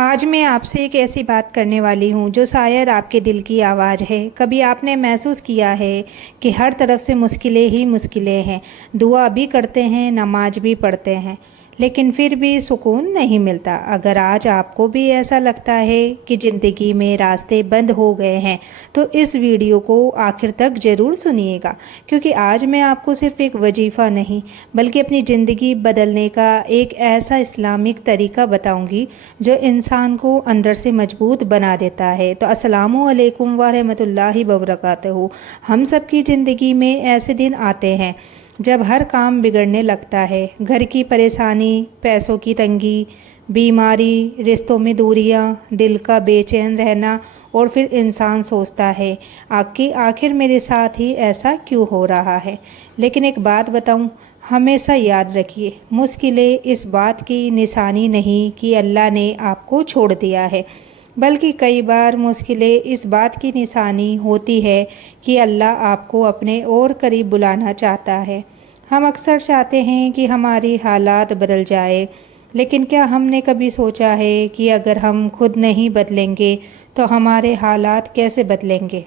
آج میں آپ سے ایک ایسی بات کرنے والی ہوں جو شاید آپ کے دل کی آواز ہے۔ کبھی آپ نے محسوس کیا ہے کہ ہر طرف سے مشکلیں ہی مشکلیں ہیں، دعا بھی کرتے ہیں، نماز بھی پڑھتے ہیں، لیکن پھر بھی سکون نہیں ملتا؟ اگر آج آپ کو بھی ایسا لگتا ہے کہ زندگی میں راستے بند ہو گئے ہیں تو اس ویڈیو کو آخر تک ضرور سنیے گا، کیونکہ آج میں آپ کو صرف ایک وظیفہ نہیں بلکہ اپنی زندگی بدلنے کا ایک ایسا اسلامک طریقہ بتاؤں گی جو انسان کو اندر سے مضبوط بنا دیتا ہے۔ تو السلام علیکم ورحمۃ اللہ وبرکاتہ۔ ہم سب کی زندگی میں ایسے دن آتے ہیں جب ہر کام بگڑنے لگتا ہے، گھر کی پریشانی، پیسوں کی تنگی، بیماری، رشتوں میں دوریاں، دل کا بے چین رہنا، اور پھر انسان سوچتا ہے کہ آخر میرے ساتھ ہی ایسا کیوں ہو رہا ہے۔ لیکن ایک بات بتاؤں، ہمیشہ یاد رکھیے، مشکلیں اس بات کی نشانی نہیں کہ اللہ نے آپ کو چھوڑ دیا ہے، بلکہ کئی بار مشکلیں اس بات کی نشانی ہوتی ہے کہ اللہ آپ کو اپنے اور قریب بلانا چاہتا ہے۔ ہم اکثر چاہتے ہیں کہ ہماری حالات بدل جائے، لیکن کیا ہم نے کبھی سوچا ہے کہ اگر ہم خود نہیں بدلیں گے تو ہمارے حالات کیسے بدلیں گے؟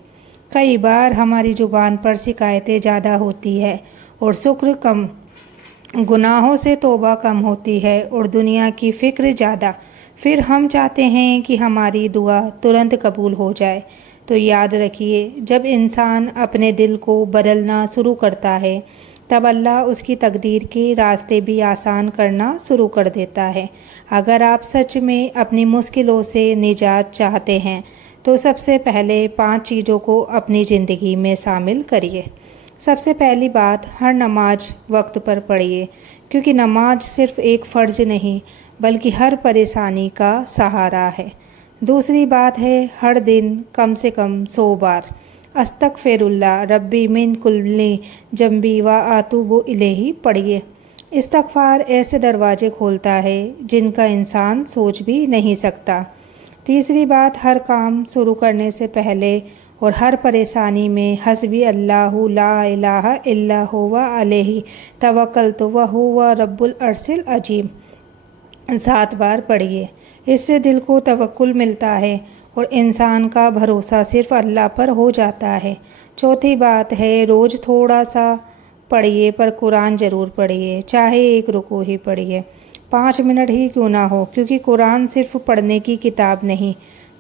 کئی بار ہماری زبان پر شکایتیں زیادہ ہوتی ہے اور شکر کم، گناہوں سے توبہ کم ہوتی ہے اور دنیا کی فکر زیادہ۔ پھر ہم چاہتے ہیں کہ ہماری دعا ترنت قبول ہو جائے۔ تو یاد رکھیے، جب انسان اپنے دل کو بدلنا شروع کرتا ہے تب اللہ اس کی تقدیر کے راستے بھی آسان کرنا شروع کر دیتا ہے۔ اگر آپ سچ میں اپنی مشکلوں سے نجات چاہتے ہیں تو سب سے پہلے 5 چیزوں کو اپنی زندگی میں شامل کریے۔ سب سے پہلی بات، ہر نماز وقت پر پڑھیے، کیونکہ نماز صرف ایک فرض نہیں بلکہ ہر پریشانی کا سہارا ہے۔ دوسری بات ہے، ہر دن کم سے کم 100 بار استغفر اللہ ربی من کل ذنبی و اتوب الیہ پڑھیے۔ استغفار ایسے دروازے کھولتا ہے جن کا انسان سوچ بھی نہیں سکتا۔ تیسری بات، ہر کام شروع کرنے سے پہلے اور ہر پریشانی میں حسبی اللہ لا الہ الا هو علیہ توکلت وہو رب العرش العظیم 7 بار پڑھیے۔ اس سے دل کو توکل ملتا ہے اور انسان کا بھروسہ صرف اللہ پر ہو جاتا ہے۔ چوتھی بات ہے، روز تھوڑا سا پڑھیے پر قرآن ضرور پڑھیے، چاہے ایک رکوع ہی پڑھیے، 5 منٹ ہی کیوں نہ ہو، کیونکہ قرآن صرف پڑھنے کی کتاب نہیں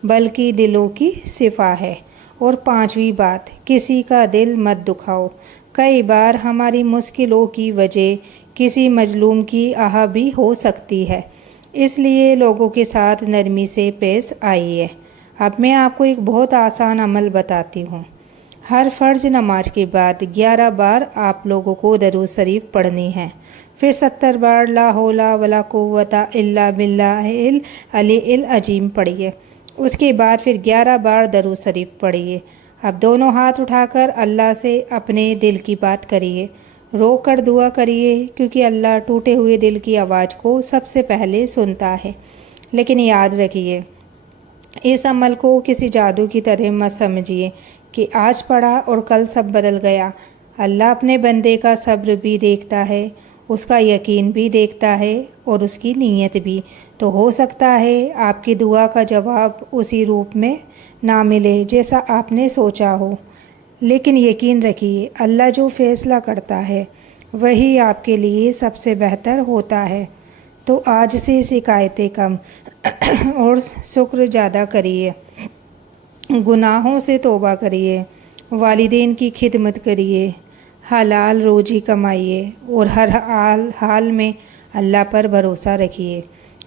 بلکہ دلوں کی شفا ہے۔ اور 5ویں بات، کسی کا دل مت دکھاؤ۔ کئی بار ہماری مشکلوں کی وجہ کسی مظلوم کی آہ بھی ہو سکتی ہے، اس لیے لوگوں کے ساتھ نرمی سے پیش آئیے۔ اب میں آپ کو ایک بہت آسان عمل بتاتی ہوں۔ ہر فرض نماز کے بعد 11 بار آپ لوگوں کو درود شریف پڑھنی ہے، پھر 70 بار لا حول ولا قوت الا باللہ العلی العظیم پڑھیے۔ اس کے بعد پھر 11 بار درود شریف پڑھیے۔ اب دونوں ہاتھ اٹھا کر اللہ سے اپنے دل کی بات کریے، رو کر دعا کریے، کیونکہ اللہ ٹوٹے ہوئے دل کی آواز کو سب سے پہلے سنتا ہے۔ لیکن یاد رکھیے، اس عمل کو کسی جادو کی طرح مت سمجھیے کہ آج پڑھا اور کل سب بدل گیا۔ اللہ اپنے بندے کا صبر بھی دیکھتا ہے، اس کا یقین بھی دیکھتا ہے اور اس کی نیت بھی۔ تو ہو سکتا ہے آپ کی دعا کا جواب اسی روپ میں نہ ملے جیسا آپ نے سوچا ہو، لیکن یقین رکھیے، اللہ جو فیصلہ کرتا ہے وہی آپ کے لیے سب سے بہتر ہوتا ہے۔ تو آج سے شکایتیں کم اور شکر زیادہ کریے، گناہوں سے توبہ کریے، والدین کی خدمت کریے، حلال روزی کمائیے اور ہر حال میں اللہ پر بھروسہ رکھیے۔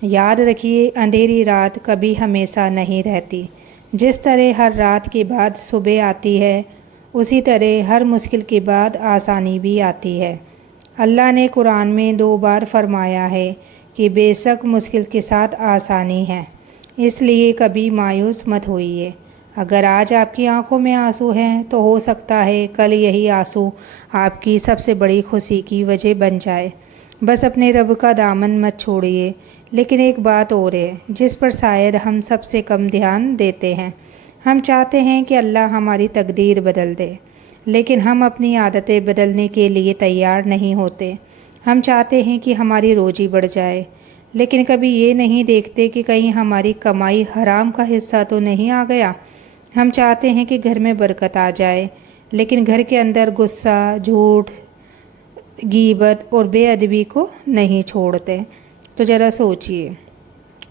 یاد رکھیے، اندھیری رات کبھی ہمیشہ نہیں رہتی۔ جس طرح ہر رات کے بعد صبح آتی ہے، اسی طرح ہر مشکل کے بعد آسانی بھی آتی ہے۔ اللہ نے قرآن میں 2 بار فرمایا ہے کہ بے شک مشکل کے ساتھ آسانی ہے، اس لیے کبھی مایوس مت ہوئیے۔ اگر آج آپ کی آنکھوں میں آنسو ہیں تو ہو سکتا ہے کل یہی آنسو آپ کی سب سے بڑی خوشی کی وجہ بن جائے۔ بس اپنے رب کا دامن مت چھوڑیے۔ لیکن ایک بات اور ہے جس پر شاید ہم سب سے کم دھیان دیتے ہیں۔ ہم چاہتے ہیں کہ اللہ ہماری تقدیر بدل دے، لیکن ہم اپنی عادتیں بدلنے کے لیے تیار نہیں ہوتے۔ ہم چاہتے ہیں کہ ہماری روزی بڑھ جائے، لیکن کبھی یہ نہیں دیکھتے کہ کہیں ہماری کمائی حرام کا حصہ تو نہیں آ گیا۔ ہم چاہتے ہیں کہ گھر میں برکت آ جائے، لیکن گھر کے اندر غصہ، جھوٹ، غیبت اور بے ادبی کو نہیں چھوڑتے۔ تو ذرا سوچئے،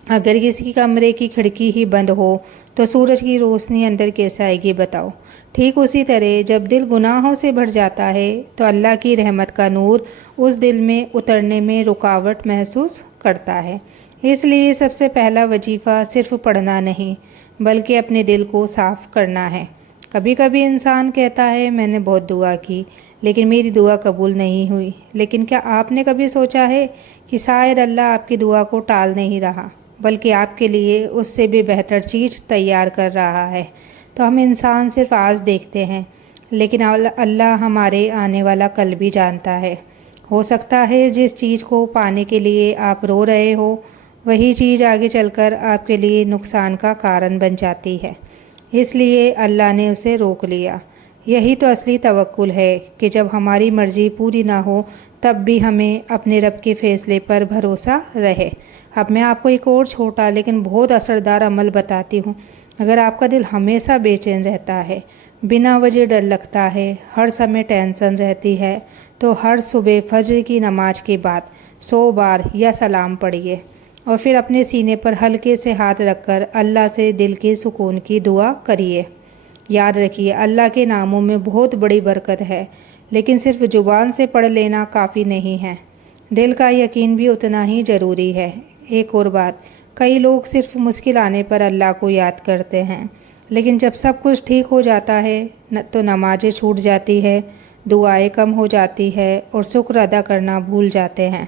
اگر کسی کی کمرے کی کھڑکی ہی بند ہو تو سورج کی روشنی اندر کیسے آئے گی بتاؤ؟ ٹھیک اسی طرح جب دل گناہوں سے بھر جاتا ہے تو اللہ کی رحمت کا نور اس دل میں اترنے میں رکاوٹ محسوس کرتا ہے۔ اس لیے سب سے پہلا وظیفہ صرف پڑھنا نہیں بلکہ اپنے دل کو صاف کرنا ہے۔ کبھی کبھی انسان کہتا ہے میں نے بہت دعا کی لیکن میری دعا قبول نہیں ہوئی، لیکن کیا آپ نے کبھی سوچا ہے کہ شاید اللہ آپ کی دعا کو ٹال نہیں رہا بلکہ آپ کے لیے اس سے بھی بہتر چیز تیار کر رہا ہے؟ تو ہم انسان صرف آج دیکھتے ہیں، لیکن اللہ ہمارے آنے والا کل بھی جانتا ہے۔ ہو سکتا ہے جس چیز کو پانے کے لیے آپ رو رہے ہو وہی چیز آگے چل کر آپ کے لیے نقصان کا کارن بن جاتی ہے، اس لیے اللہ نے اسے روک لیا۔ یہی تو اصلی توکل ہے کہ جب ہماری مرضی پوری نہ ہو تب بھی ہمیں اپنے رب کے فیصلے پر بھروسہ رہے۔ اب میں آپ کو ایک اور چھوٹا لیکن بہت اثردار عمل بتاتی ہوں۔ اگر آپ کا دل ہمیشہ بے چین رہتا ہے، بنا وجہ ڈر لگتا ہے، ہر سمے ٹینشن رہتی ہے، تو ہر صبح فجر کی نماز کے بعد 100 بار یا سلام پڑھیے اور پھر اپنے سینے پر ہلکے سے ہاتھ رکھ کر اللہ سے دل کے سکون کی دعا کریے۔ یاد رکھیے، اللہ کے ناموں میں بہت بڑی برکت ہے، لیکن صرف زبان سے پڑھ لینا کافی نہیں ہے، دل کا یقین بھی اتنا ہی ضروری ہے۔ ایک اور بات، کئی لوگ صرف مشکل آنے پر اللہ کو یاد کرتے ہیں، لیکن جب سب کچھ ٹھیک ہو جاتا ہے تو نمازیں چھوٹ جاتی ہے، دعائیں کم ہو جاتی ہے اور شکر ادا کرنا بھول جاتے ہیں۔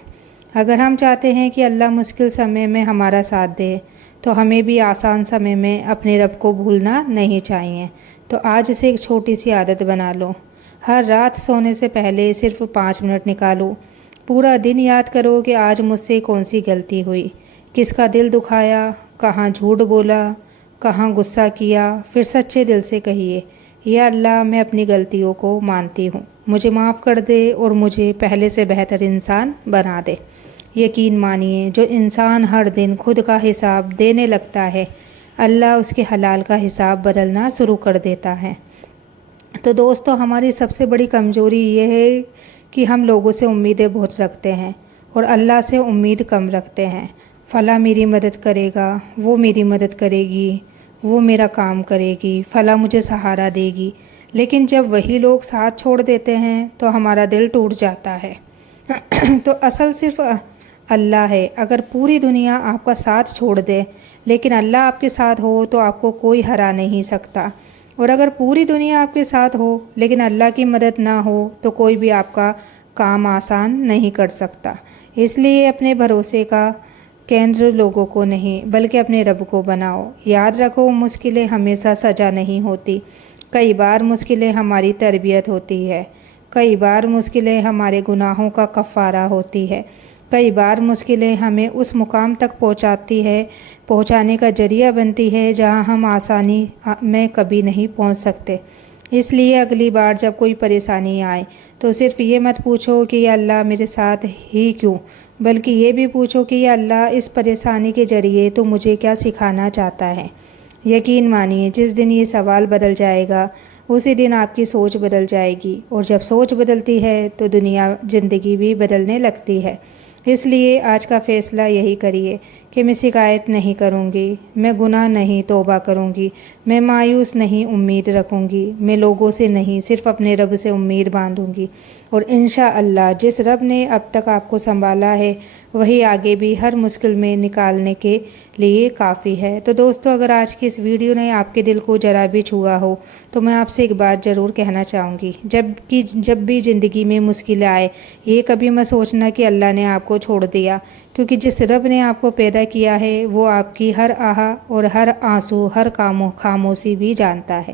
اگر ہم چاہتے ہیں کہ اللہ مشکل سمے میں ہمارا ساتھ دے تو ہمیں بھی آسان سمے میں اپنے رب کو بھولنا نہیں چاہیے۔ تو آج سے ایک چھوٹی سی عادت بنا لو، ہر رات سونے سے پہلے صرف 5 منٹ نکالو، پورا دن یاد کرو کہ آج مجھ سے کون سی غلطی ہوئی، کس کا دل دکھایا، کہاں جھوٹ بولا، کہاں غصہ کیا، پھر سچے دل سے کہیے یا اللہ میں اپنی غلطیوں کو مانتی ہوں، مجھے معاف کر دے اور مجھے پہلے سے بہتر انسان بنا دے۔ یقین مانیے، جو انسان ہر دن خود کا حساب دینے لگتا ہے اللہ اس کے حلال کا حساب بدلنا شروع کر دیتا ہے۔ تو دوستو، ہماری سب سے بڑی کمزوری یہ ہے کہ ہم لوگوں سے امیدیں بہت رکھتے ہیں اور اللہ سے امید کم رکھتے ہیں۔ فلاں میری مدد کرے گا، وہ میری مدد کرے گی، وہ میرا کام کرے گی، فلاں مجھے سہارا دے گی، لیکن جب وہی لوگ ساتھ چھوڑ دیتے ہیں تو ہمارا دل ٹوٹ جاتا ہے۔ تو اصل صرف اللہ ہے۔ اگر پوری دنیا آپ کا ساتھ چھوڑ دے لیکن اللہ آپ کے ساتھ ہو تو آپ کو کوئی ہرا نہیں سکتا، اور اگر پوری دنیا آپ کے ساتھ ہو لیکن اللہ کی مدد نہ ہو تو کوئی بھی آپ کا کام آسان نہیں کر سکتا۔ اس لیے اپنے بھروسے کا کیندر لوگوں کو نہیں بلکہ اپنے رب کو بناؤ۔ یاد رکھو، مشکلیں ہمیشہ سزا نہیں ہوتی، کئی بار مشکلیں ہماری تربیت ہوتی ہے، کئی بار مشکلیں ہمارے گناہوں کا کفارہ ہوتی ہے، کئی بار مشکلیں ہمیں اس مقام تک پہنچانے کا ذریعہ بنتی ہے جہاں ہم آسانی میں کبھی نہیں پہنچ سکتے۔ اس لیے اگلی بار جب کوئی پریشانی آئے تو صرف یہ مت پوچھو کہ یا اللہ میرے ساتھ ہی کیوں، بلکہ یہ بھی پوچھو کہ یا اللہ اس پریشانی کے ذریعے تو مجھے کیا سکھانا چاہتا ہے۔ یقین مانیے، جس دن یہ سوال بدل جائے گا اسی دن آپ کی سوچ بدل جائے گی، اور جب سوچ بدلتی ہے تو زندگی بھی بدلنے لگتی ہے۔ اس لیے آج کا فیصلہ یہی کریے کہ میں شکایت نہیں کروں گی، میں گناہ نہیں توبہ کروں گی، میں مایوس نہیں امید رکھوں گی، میں لوگوں سے نہیں صرف اپنے رب سے امید باندھوں گی، اور انشاءاللہ جس رب نے اب تک آپ کو سنبھالا ہے وہی آگے بھی ہر مشکل میں نکالنے کے لیے کافی ہے۔ تو دوستو، اگر آج کی اس ویڈیو نے آپ کے دل کو ذرا بھی چھوا ہو تو میں آپ سے ایک بات ضرور کہنا چاہوں گی، جب بھی زندگی میں مشکل آئے یہ کبھی مت سوچنا کہ اللہ نے آپ کو چھوڑ دیا، کیونکہ جس رب نے آپ کو پیدا کیا ہے وہ آپ کی ہر آہ اور ہر آنسو، ہر خاموشی بھی جانتا ہے،